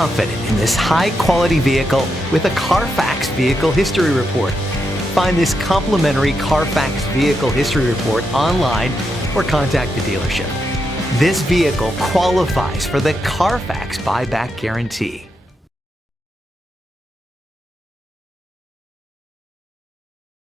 confident in this high-quality vehicle with a Carfax Vehicle History Report. Find this complimentary Carfax Vehicle History Report online or contact the dealership. This vehicle qualifies for the Carfax Buyback Guarantee.